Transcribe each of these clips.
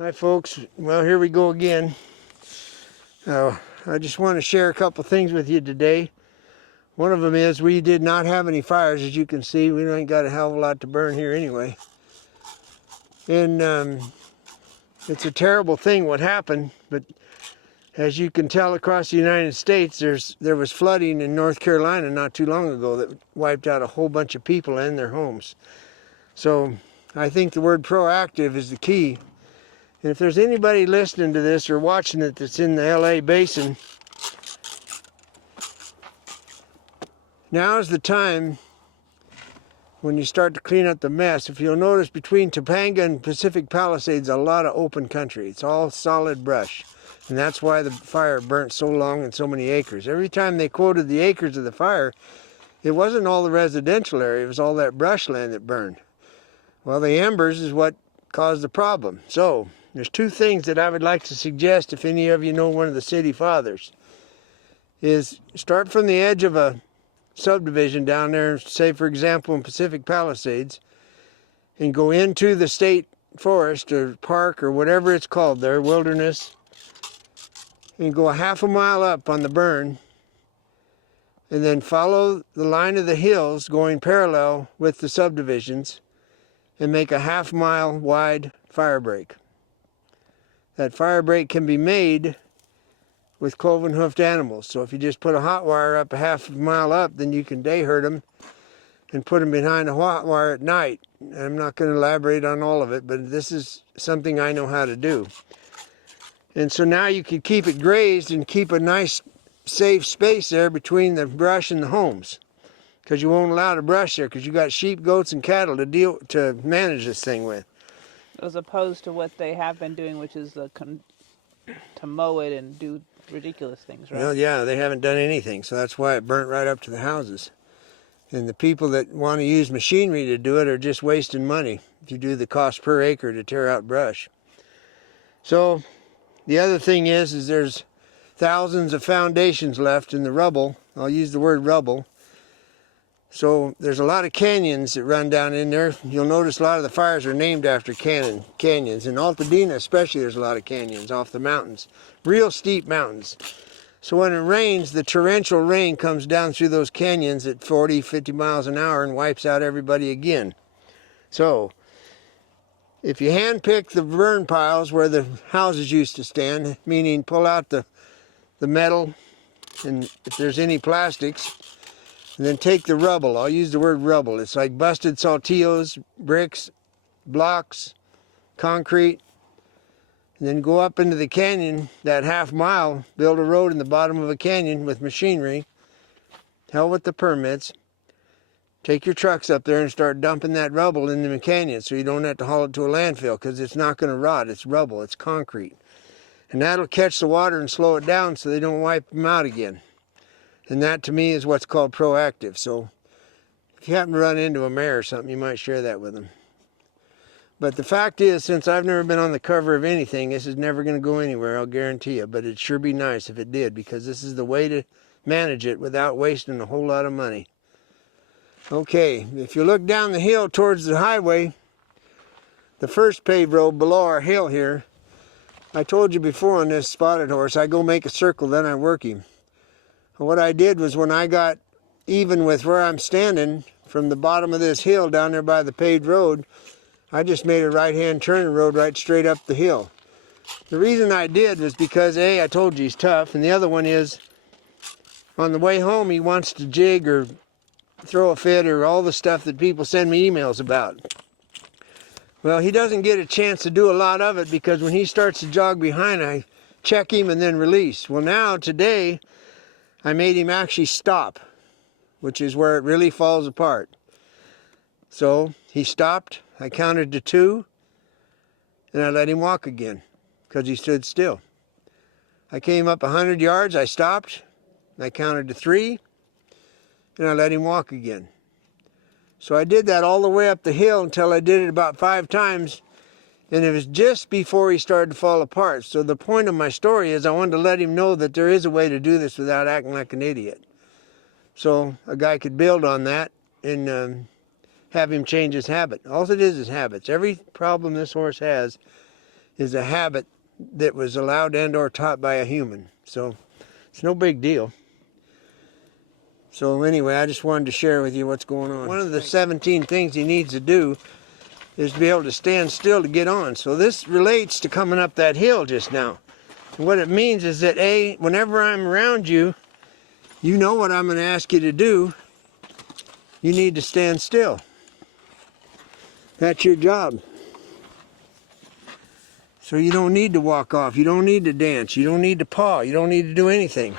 Hi folks, well here we go again. I just want to share a couple things with you today. One of them is we did not have any fires, as you can see. We ain't got a hell of a lot to burn here anyway. And it's a terrible thing what happened, but as you can tell across the United States, there was flooding in North Carolina not too long ago that wiped out a whole bunch of people and their homes. So I think the word proactive is the key. And if there's anybody listening to this or watching it that's in the LA basin, now is the time when you start to clean up the mess. If you'll notice, between Topanga and Pacific Palisades, a lot of open country. It's all solid brush. And that's why the fire burnt so long and so many acres. Every time they quoted the acres of the fire, it wasn't all the residential area, it was all that brushland that burned. Well, the embers is what caused the problem. So there's two things that I would like to suggest if any of you know one of the city fathers. Is start from the edge of a subdivision down there, say for example in Pacific Palisades, and go into the state forest or park or whatever it's called there, wilderness, and go a half a mile up on the burn, and then follow the line of the hills going parallel with the subdivisions and make a half-mile wide fire break. That fire break can be made with cloven-hoofed animals. So if you just put a hot wire up a half a mile up, then you can day herd them and put them behind a hot wire at night. I'm not going to elaborate on all of it, but this is something I know how to do. And so now you can keep it grazed and keep a nice safe space there between the brush and the homes, because you won't allow the brush there, because you got sheep, goats, and cattle to manage this thing with. As opposed to what they have been doing, which is to mow it and do ridiculous things, right? Well, yeah, they haven't done anything, so that's why it burnt right up to the houses. And the people that want to use machinery to do it are just wasting money if you do the cost per acre to tear out brush. So the other thing is there's thousands of foundations left in the rubble. I'll use the word rubble. So there's a lot of canyons that run down in there. You'll notice a lot of the fires are named after canyons. In Altadena especially, there's a lot of canyons off the mountains. Real steep mountains. So when it rains, the torrential rain comes down through those canyons at 40, 50 miles an hour and wipes out everybody again. So if you hand pick the burn piles where the houses used to stand, meaning pull out the metal and if there's any plastics, and then take the rubble. I'll use the word rubble. It's like busted saltillos, bricks, blocks, concrete. And then go up into the canyon, that half mile, build a road in the bottom of a canyon with machinery. Hell with the permits. Take your trucks up there and start dumping that rubble into the canyon so you don't have to haul it to a landfill, because it's not going to rot. It's rubble. It's concrete. And that'll catch the water and slow it down so they don't wipe them out again. And that, to me, is what's called proactive. So if you happen to run into a mayor or something, you might share that with them. But the fact is, since I've never been on the cover of anything, this is never going to go anywhere, I'll guarantee you. But it'd sure be nice if it did, because this is the way to manage it without wasting a whole lot of money. Okay, if you look down the hill towards the highway, the first paved road below our hill here, I told you before on this spotted horse, I go make a circle, then I work him. What I did was, when I got even with where I'm standing from the bottom of this hill down there by the paved road, I just made a right-hand turning road right straight up the hill. The reason I did was because A, I told you he's tough, and the other one is, on the way home he wants to jig or throw a fit or all the stuff that people send me emails about. Well, he doesn't get a chance to do a lot of it, because when he starts to jog behind, I check him and then release. Well, now today I made him actually stop, which is where it really falls apart. So he stopped, I counted to 2, and I let him walk again, because he stood still. I came up 100 yards, I stopped, I counted to 3, and I let him walk again. So I did that all the way up the hill until I did it about 5 times, and it was just before he started to fall apart. So the point of my story is I wanted to let him know that there is a way to do this without acting like an idiot. So a guy could build on that and have him change his habit. All it is habits. Every problem this horse has is a habit that was allowed and or taught by a human. So it's no big deal. So anyway, I just wanted to share with you what's going on. One of the 17 things he needs to do is to be able to stand still to get on. So this relates to coming up that hill just now. And what it means is that whenever I'm around you, you know what I'm going to ask you to do. You need to stand still. That's your job. So you don't need to walk off. You don't need to dance. You don't need to paw. You don't need to do anything.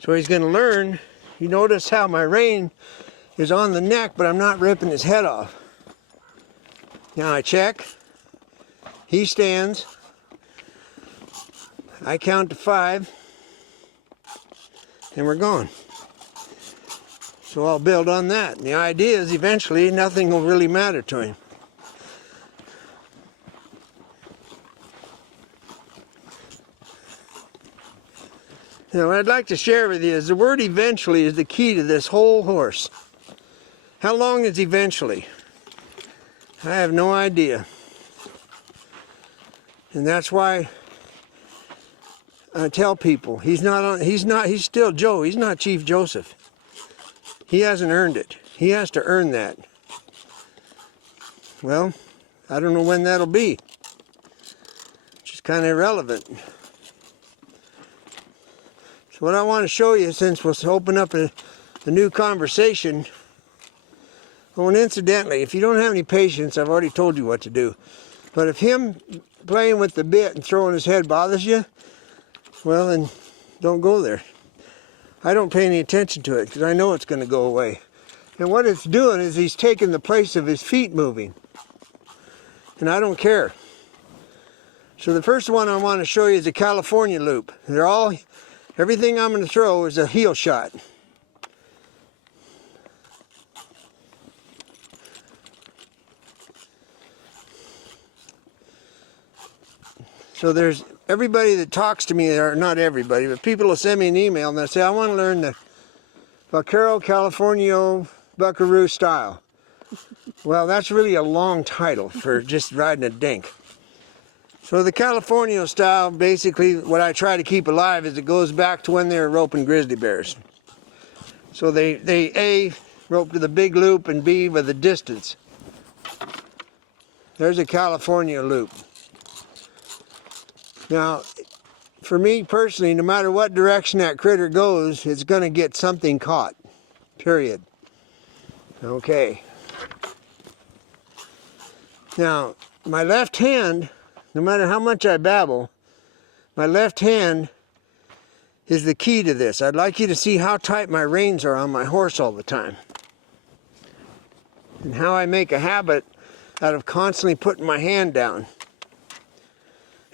So he's going to learn. You notice how my rein is on the neck, but I'm not ripping his head off. Now I check. He stands. I count to 5. And we're gone. So I'll build on that. And the idea is eventually nothing will really matter to him. Now what I'd like to share with you is the word eventually is the key to this whole horse. How long is eventually? I have no idea. And that's why I tell people he's still Joe. He's not Chief Joseph. He hasn't earned it. He has to earn that. Well, I don't know when that'll be. Which is kind of irrelevant. So what I want to show you, since we'll open up a new conversation. Oh, and incidentally, if you don't have any patience, I've already told you what to do. But if him playing with the bit and throwing his head bothers you, well, then don't go there. I don't pay any attention to it because I know it's going to go away. And what it's doing is he's taking the place of his feet moving. And I don't care. So the first one I want to show you is a California loop. Everything I'm going to throw is a heel shot. So there's everybody that talks to me, or not everybody, but people will send me an email and they'll say, I want to learn the Vaquero, California, Buckaroo style. Well, that's really a long title for just riding a dink. So the California style, basically what I try to keep alive is it goes back to when they were roping grizzly bears. So they A, rope to the big loop, and B, with the distance. There's a California loop. Now, for me personally, no matter what direction that critter goes, it's going to get something caught. Period. Okay. Now, my left hand, no matter how much I babble, my left hand is the key to this. I'd like you to see how tight my reins are on my horse all the time. And how I make a habit out of constantly putting my hand down.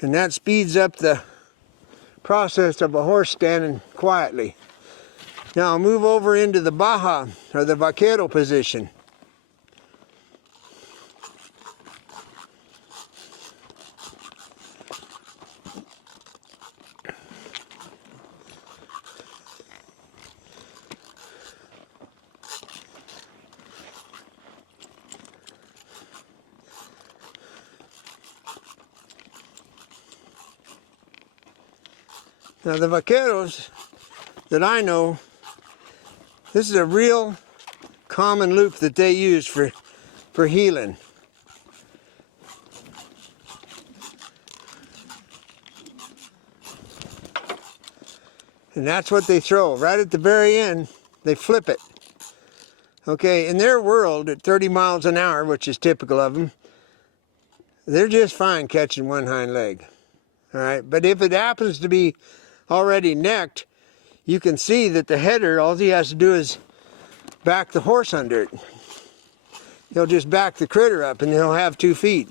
And that speeds up the process of a horse standing quietly. Now I'll move over into the Baja, or the Vaquero position. Now the Vaqueros that I know, this is a real common loop that they use for heeling. And that's what they throw. Right at the very end, they flip it. Okay, in their world at 30 miles an hour, which is typical of them, they're just fine catching one hind leg. All right, but if it happens to be already necked, you can see that the header, all he has to do is back the horse under it. He'll just back the critter up and he'll have 2 feet.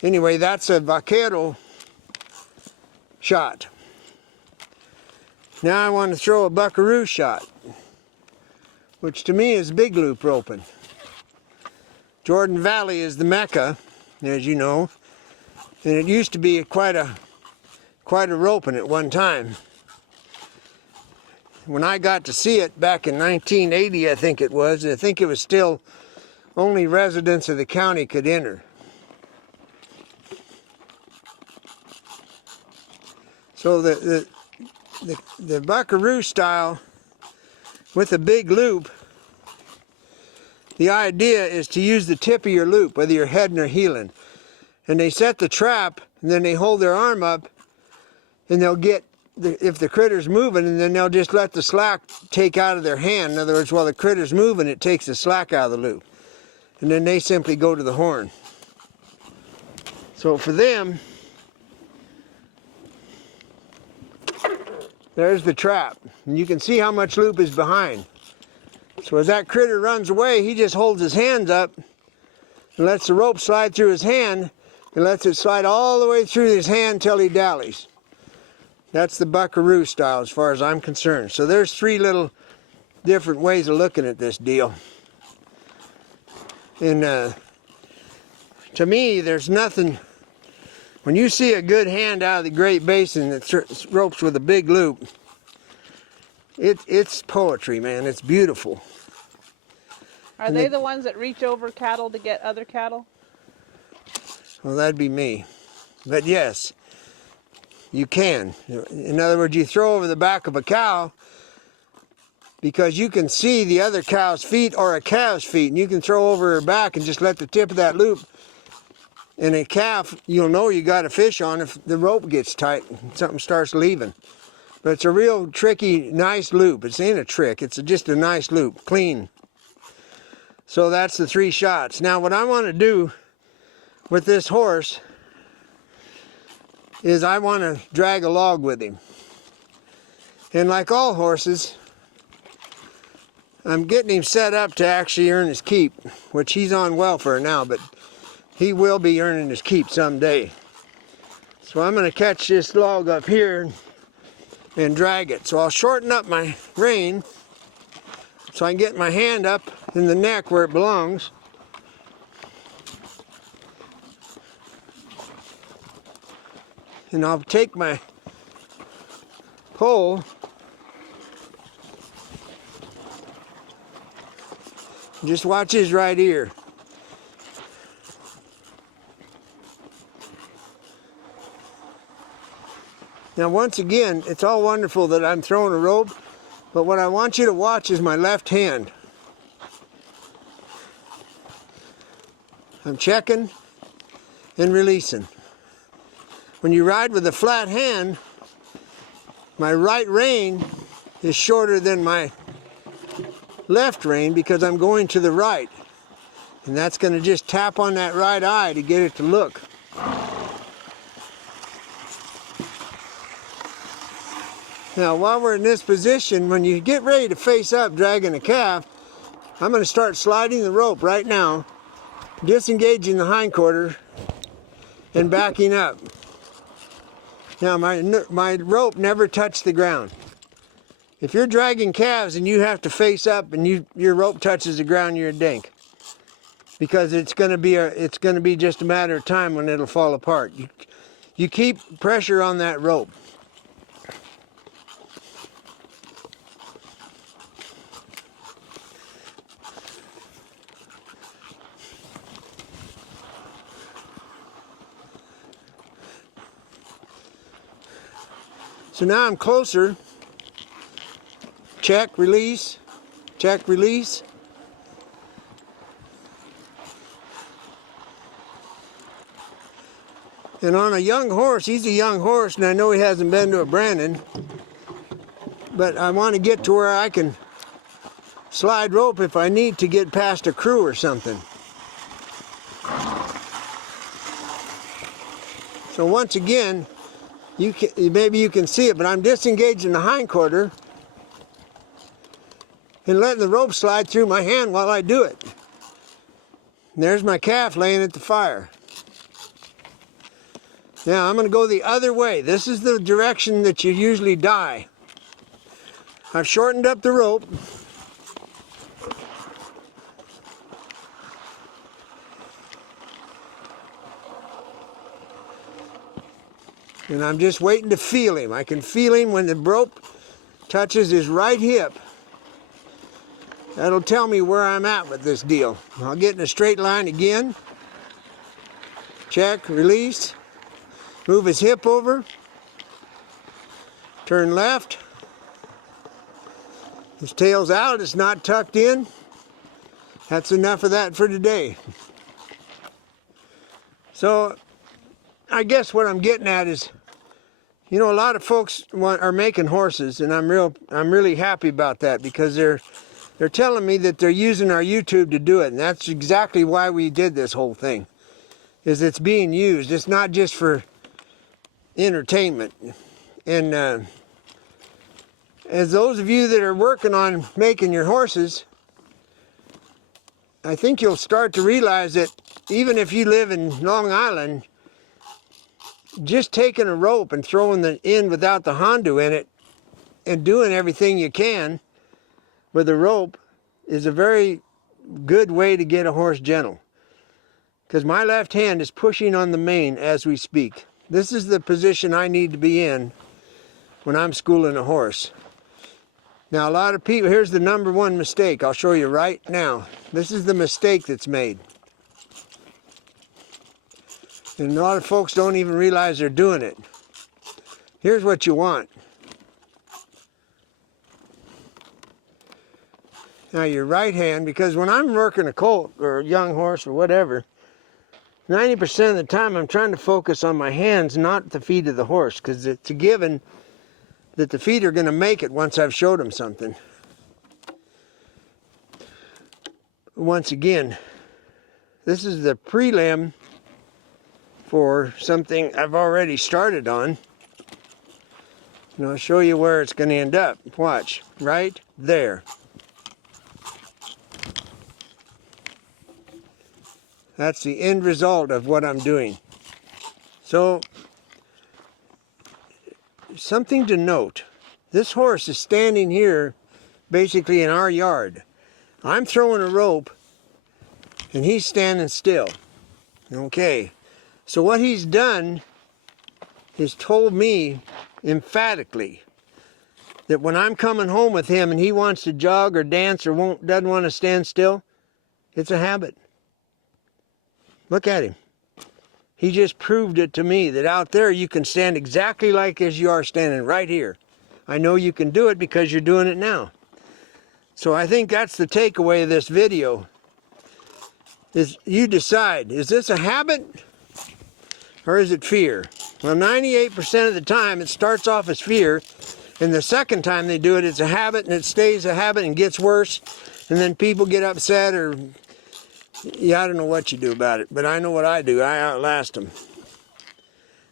Anyway, that's a Vaquero shot. Now I want to throw a Buckaroo shot, which to me is big loop roping. Jordan Valley is the mecca, as you know, and it used to be quite a roping at one time. When I got to see it back in 1980, I think it was still only residents of the county could enter. So the Buckaroo style with a big loop, the idea is to use the tip of your loop, whether you're heading or heeling. And they set the trap, and then they hold their arm up, and they'll get, if the critter's moving, and then they'll just let the slack take out of their hand. In other words, while the critter's moving, it takes the slack out of the loop. And then they simply go to the horn. So for them, there's the trap. And you can see how much loop is behind. So as that critter runs away, he just holds his hands up and lets the rope slide through his hand and lets it slide all the way through his hand till he dallies. That's the Buckaroo style as far as I'm concerned. So there's 3 little different ways of looking at this deal. And to me, there's nothing, when you see a good hand out of the Great Basin that ropes with a big loop, it's poetry, man. It's beautiful. Are they the ones that reach over cattle to get other cattle? Well, that'd be me. But yes, you can. In other words, you throw over the back of a cow because you can see the other cow's feet or a calf's feet, and you can throw over her back and just let the tip of that loop. And a calf, you'll know you got a fish on if the rope gets tight and something starts leaving. But it's a real tricky, nice loop. It's ain't a trick. It's just a nice loop, clean. So that's the 3 shots. Now what I want to do with this horse is I want to drag a log with him. And like all horses, I'm getting him set up to actually earn his keep, which he's on welfare now, but he will be earning his keep someday. So I'm going to catch this log up here and drag it. So I'll shorten up my rein so I can get my hand up in the neck where it belongs. And I'll take my pole and just watch his right ear. Now once again, it's all wonderful that I'm throwing a rope, but what I want you to watch is my left hand. I'm checking and releasing. When you ride with a flat hand, my right rein is shorter than my left rein because I'm going to the right. And that's going to just tap on that right eye to get it to look. Now while we're in this position, when you get ready to face up dragging a calf, I'm going to start sliding the rope right now, disengaging the hindquarter and backing up. Now my rope never touched the ground. If you're dragging calves and you have to face up and your rope touches the ground, you're a dink. Because it's going to be just a matter of time when it'll fall apart. You keep pressure on that rope. So now I'm closer. Check, release. Check, release. And on a young horse, he's a young horse, and I know he hasn't been to a branding, but I want to get to where I can slide rope if I need to get past a crew or something. So once again, maybe you can see it, but I'm disengaging the hindquarter and letting the rope slide through my hand while I do it. And there's my calf laying at the fire. Now I'm going to go the other way. This is the direction that you usually die. I've shortened up the rope. And I'm just waiting to feel him. I can feel him when the rope touches his right hip. That'll tell me where I'm at with this deal. I'll get in a straight line again. Check, release. Move his hip over. Turn left. His tail's out, it's not tucked in. That's enough of that for today. So, I guess what I'm getting at is, you know, a lot of folks are making horses, and I'm really happy about that, because they're telling me that they're using our YouTube to do it, and that's exactly why we did this whole thing. Is it's being used. It's not just for entertainment. And as those of you that are working on making your horses, I think you'll start to realize that even if you live in Long Island, just taking a rope and throwing the end without the Hondo in it and doing everything you can with a rope is a very good way to get a horse gentle. Because my left hand is pushing on the mane as we speak. This is the position I need to be in when I'm schooling a horse. Now, a lot of people, here's the number one mistake. I'll show you right now. This is the mistake that's made. And a lot of folks don't even realize they're doing it. Here's what you want. Now, your right hand, because when I'm working a colt or a young horse or whatever, 90% of the time I'm trying to focus on my hands, not the feet of the horse, because it's a given that the feet are going to make it once I've showed them something. Once again, this is the prelim for something I've already started on. And I'll show you where it's going to end up. Watch, right there. That's the end result of what I'm doing. So, something to note. This horse is standing here, basically in our yard. I'm throwing a rope, and he's standing still. Okay, so what he's done is told me emphatically that when I'm coming home with him and he wants to jog or dance or doesn't want to stand still, it's a habit. Look at him. He just proved it to me that out there you can stand exactly like as you are standing right here. I know you can do it because you're doing it now. So I think that's the takeaway of this video. Is you decide, is this a habit or is it fear? Well, 98% of the time it starts off as fear, and the second time they do it, it's a habit, and it stays a habit and gets worse, and then people get upset or, yeah, I don't know what you do about it, but I know what I do. I outlast them.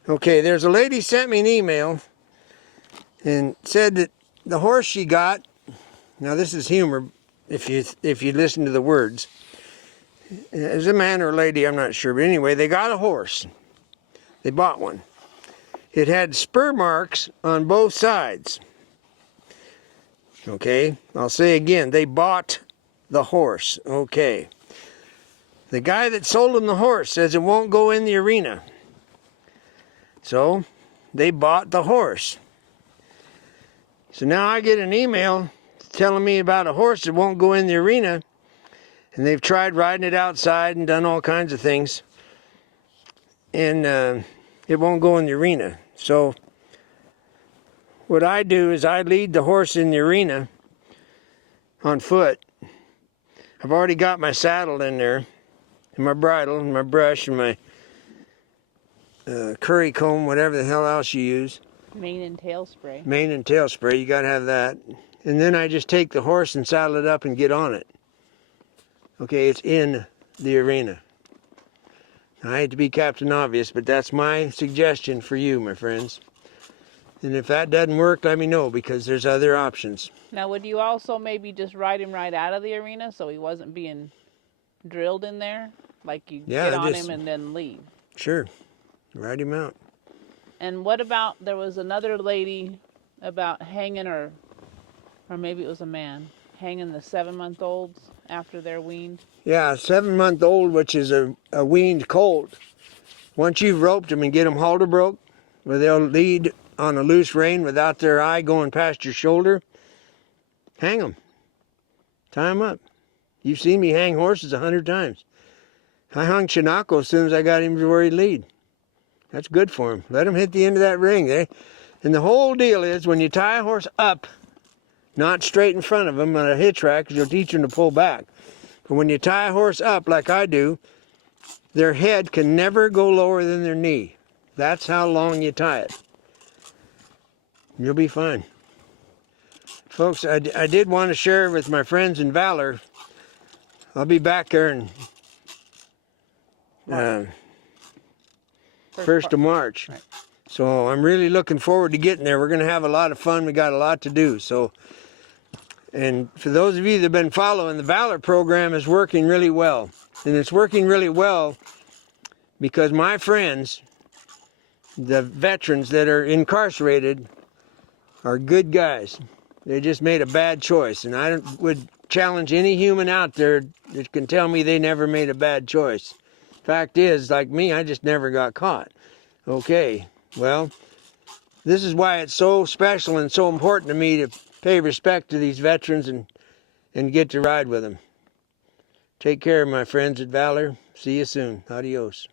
Okay, there's a lady sent me an email and said that the horse she got, now this is humor if you listen to the words. It's a man or a lady, I'm not sure, but anyway, they got a horse. They bought one. It had spur marks on both sides. Okay, I'll say again, they bought the horse. Okay. The guy that sold them the horse says it won't go in the arena. So, they bought the horse. So now I get an email telling me about a horse that won't go in the arena, and they've tried riding it outside and done all kinds of things, and it won't go in the arena. So what I do is I lead the horse in the arena on foot. I've already got my saddle in there, and my bridle, and my brush, and my curry comb, whatever the hell else you use. Mane and tail spray. Mane and tail spray, you gotta have that. And then I just take the horse and saddle it up and get on it. Okay, it's in the arena. I hate to be Captain Obvious, but that's my suggestion for you, my friends. And if that doesn't work, let me know, because there's other options. Now, would you also maybe just ride him right out of the arena so he wasn't being drilled in there? Like you get on him and then leave? Sure. Ride him out. And what about, there was another lady about hanging, or maybe it was a man, hanging the 7-month-olds after they're weaned? Yeah, a 7-month-old, which is a weaned colt. Once you've roped them and get them halter broke, where they'll lead on a loose rein without their eye going past your shoulder, hang them. Tie them up. You've seen me hang horses 100 times. I hung Chinako as soon as I got him to where he'd lead. That's good for him. Let him hit the end of that ring there. And the whole deal is when you tie a horse up, not straight in front of him on a hitch rack, because you'll teach him to pull back. But when you tie a horse up like I do, their head can never go lower than their knee. That's how long you tie it. You'll be fine. Folks, I did want to share with my friends in Valor. I'll be back there in 1st of March. Right. So I'm really looking forward to getting there. We're going to have a lot of fun. We got a lot to do. So, and for those of you that have been following, the Valor program is working really well. And it's working really well because my friends, the veterans that are incarcerated, are good guys. They just made a bad choice. And I would challenge any human out there that can tell me they never made a bad choice. Fact is, like me, I just never got caught. Okay, well, this is why it's so special and so important to me to pay respect to these veterans and get to ride with them. Take care, my friends at Valor. See you soon. Adios.